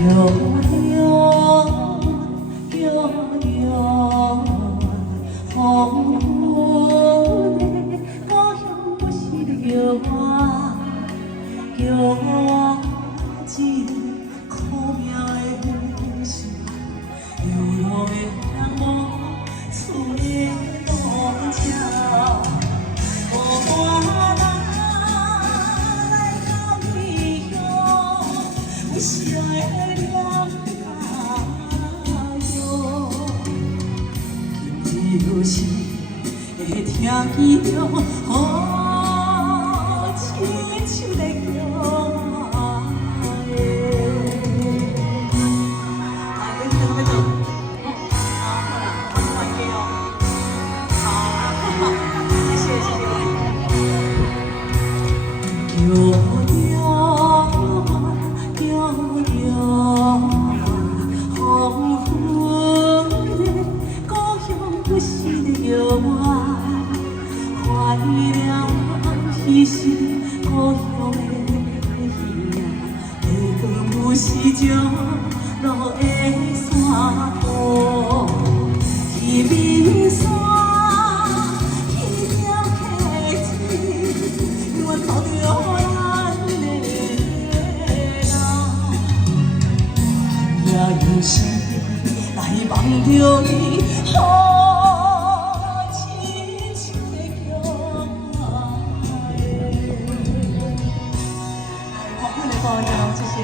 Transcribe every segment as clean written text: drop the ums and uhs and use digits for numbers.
黄昏的故乡不是叫我一个苦命的心，流浪的人无厝的路车，无伴来到异乡，有谁会念就是会听见着雨亲像在叫我的。来，你听要做？好啦，我是玩家哦。好，谢谢谢谢。黄昏的故乡不是在叫我，怀念彼时故乡的鱼仔，会讲有时钟路的山坡，去面山，去条溪子，源头着咱的人，也有时来望着伊。谢谢，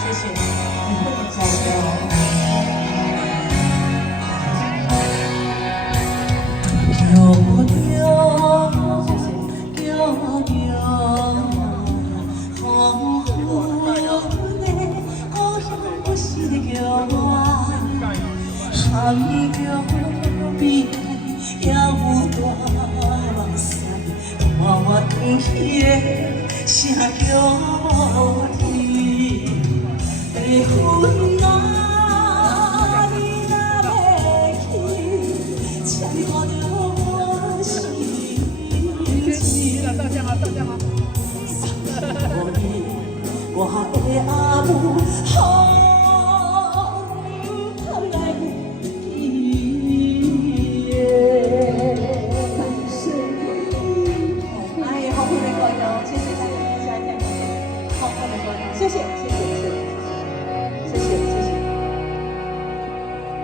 谢谢，加油！黄昏的故乡不是在叫我，山脚边也有大目屎，看我转去的声叫我听。白云啊，你若要去，请看着我心情。我的阿母。